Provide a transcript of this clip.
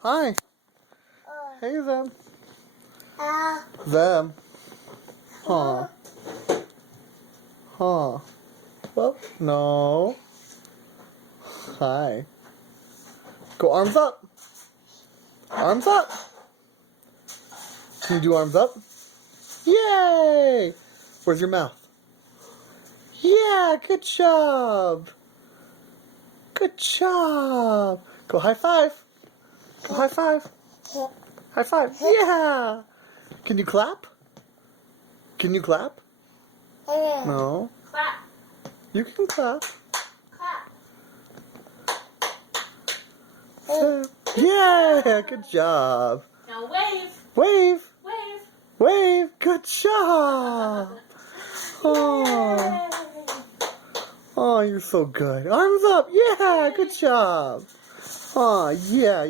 Hi. Hey, them. Them. Huh. Huh. Well, no. Hi. Go arms up. Arms up. Can you do arms up? Yay! Where's your mouth? Yeah, good job. Good job. Go high five. Go high five. High five. Yeah. Can you clap? Can you clap? No. Clap. You can clap. Clap. Yeah, good job. Now wave. Wave. Wave. Wave. Good job. Oh, oh, you're so good. Arms up. Yeah, good job. Oh, yeah.